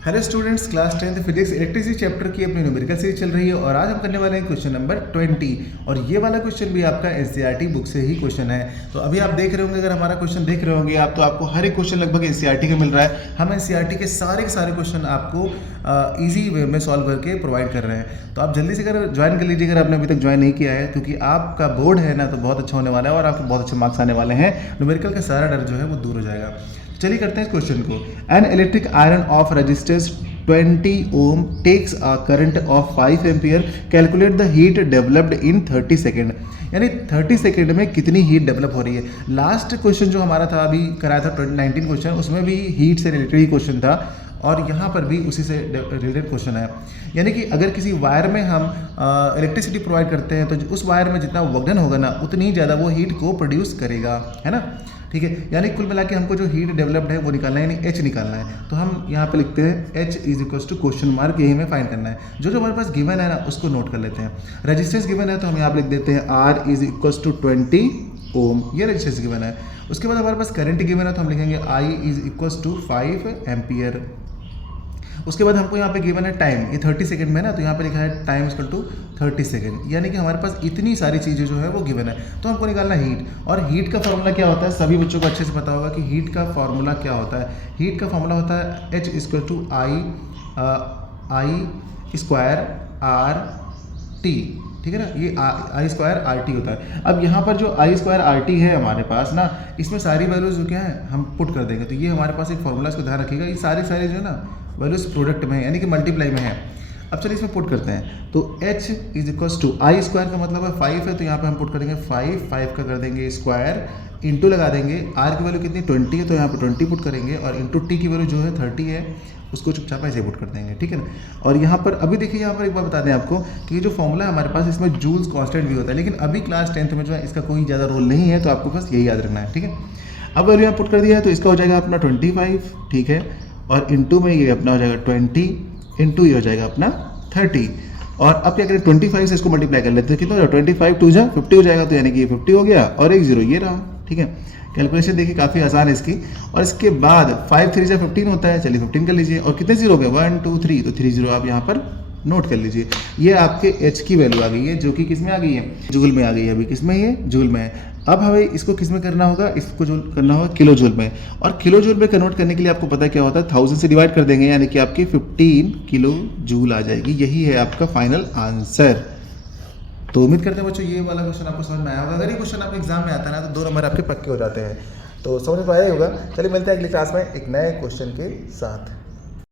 Hello students, class 10th physics electricity chapter की अपनी numerical series चल रही है और आज हम करने वाले हैं क्वेश्चन नंबर 20। और ये वाला क्वेश्चन भी आपका एनसीईआरटी बुक से ही क्वेश्चन है। तो अभी आप देख रहे होंगे, अगर हमारा क्वेश्चन देख रहे होंगे आप, तो आपको हर एक क्वेश्चन लगभग एनसीईआरटी का मिल रहा है। हम एनसीईआरटी के सारे क्वेश्चन आपको ईजी वे में सॉल्व करके प्रोवाइड कर रहे हैं। तो आप जल्दी से अगर ज्वाइन कर लीजिए, अगर आपने अभी तक ज्वाइन नहीं किया है, क्योंकि आपका बोर्ड है ना तो बहुत अच्छा होने वाला है और आपको बहुत अच्छे मार्क्स आने वाले हैं। न्यूमेरिकल का सारा डर जो है वो दूर हो जाएगा। चलिए करते हैं इस क्वेश्चन को। An electric iron of resistors 20 ohm takes a current of 5 ampere. Calculate the heat developed in 30 second. यानी 30 सेकेंड में कितनी हीट डेवलप हो रही है। लास्ट क्वेश्चन जो हमारा था, अभी कराया था 19 क्वेश्चन, उसमें भी हीट से रिलेटेड ही क्वेश्चन था और यहाँ पर भी उसी से रिलेटेड क्वेश्चन है। यानी कि अगर किसी वायर में हम इलेक्ट्रिसिटी प्रोवाइड करते हैं तो उस वायर में जितना वोल्टेज होगा ना, उतनी ही ज़्यादा वो हीट को प्रोड्यूस करेगा, है ना। ठीक है, यानी कुल मिला के हमको जो हीट डेवलप्ड है वो निकालना है, यानी एच निकालना है। तो हम यहाँ पे लिखते हैं H is equal to question mark, यही हमें फाइंड करना है। जो हमारे पास गिवन है ना उसको नोट कर लेते हैं। रेजिस्टेंस गिवन है तो हम यहाँ पे लिख देते हैं आर इज इक्वल टू 20 ओम, ये रेजिस्टेंस गिवन है। उसके बाद हमारे पास करंट गिवन है तो हम लिखेंगे I is equal to 5 ampere. उसके बाद हमको यहाँ पे गिवन है टाइम, ये 30 सेकंड में ना, तो यहाँ पे लिखा है टाइम इक्वल टू 30 सेकंड। यानी कि हमारे पास इतनी सारी चीज़ें जो है वो गिवन है। तो हमको निकालना हीट, और हीट का फॉर्मूला क्या होता है सभी बच्चों को अच्छे से पता होगा कि हीट का फॉर्मूला क्या होता है। हीट का फॉर्मूला होता है H equal to I square R T, ठीक है ना। ये आई स्क्वायर आर टी होता है। अब यहाँ पर जो आई स्क्वायर आर टी है हमारे पास ना, इसमें सारी वैल्यूज जो क्या है हम पुट कर देंगे। तो ये हमारे पास एक फॉर्मूला, इसको ध्यान रखिएगा, ये सारी जो है ना वैल्यूज प्रोडक्ट में है, यानी कि मल्टीप्लाई में है। अब चलिए इसमें पुट करते हैं। तो h is equal to I square का मतलब है 5 है, तो यहाँ पे हम पुट करेंगे 5 का कर देंगे स्क्वायर, इंटू लगा देंगे। r की वैल्यू कितनी 20 है तो यहाँ पे 20 पुट करेंगे, और इंटू टी की वैल्यू जो है 30 है, उसको चुपचाप ऐसे पुट कर देंगे, ठीक है ना। और यहाँ पर अभी देखिए, यहाँ पर एक बार बता दें आपको कि ये जो फॉर्मूला है हमारे पास, इसमें जूल्स कांस्टेंट भी होता है, लेकिन अभी क्लास 10th में जो है इसका कोई ज़्यादा रोल नहीं है, तो आपको बस यही याद रखना है, ठीक है। अब वैल्यू यहाँ पुट कर दिया है तो इसका हो जाएगा अपना 25, ठीक है, और इंटू में ये अपना हो जाएगा 20, इंटू ये हो जाएगा अपना 30। और अब क्या करें, 25 से इसको मल्टीप्लाई कर लेते हैं, कितना हो जाएगा 25 2 जा 50 हो जाएगा, तो यानी कि ये 50 हो गया और एक जीरो ये रहा, ठीक है। कैलकुलेशन देखिए काफ़ी आसान है इसकी। और इसके बाद 5 3 से 15 होता है, चलिए 15 कर लीजिए। और कितने जीरो हो गए 1 2 3, तो 3 जीरो आप यहाँ पर नोट कर लीजिए। ये आपके एच की वैल्यू आ गई है, जो कि किस में आ गई है, जूल में आ गई है। अभी किस में, ये जूल में है। अब हमें इसको किस में करना होगा, इसको जूल करना होगा किलो जूल में। और किलो जूल में कन्वर्ट करने के लिए आपको पता है क्या होता है, 1000 से डिवाइड कर देंगे, यानी कि आपकी 15 किलो जूल आ जाएगी। यही है आपका फाइनल आंसर। तो उम्मीद करते हैं बच्चों ये वाला क्वेश्चन आपको समझ में आया होगा। अगर ये क्वेश्चन आपके एग्जाम में आता है ना तो 2 नंबर आपके पक्के हो जाते हैं। तो समझ में आया होगा। चलिए मिलते हैं अगली क्लास में एक नए क्वेश्चन के साथ।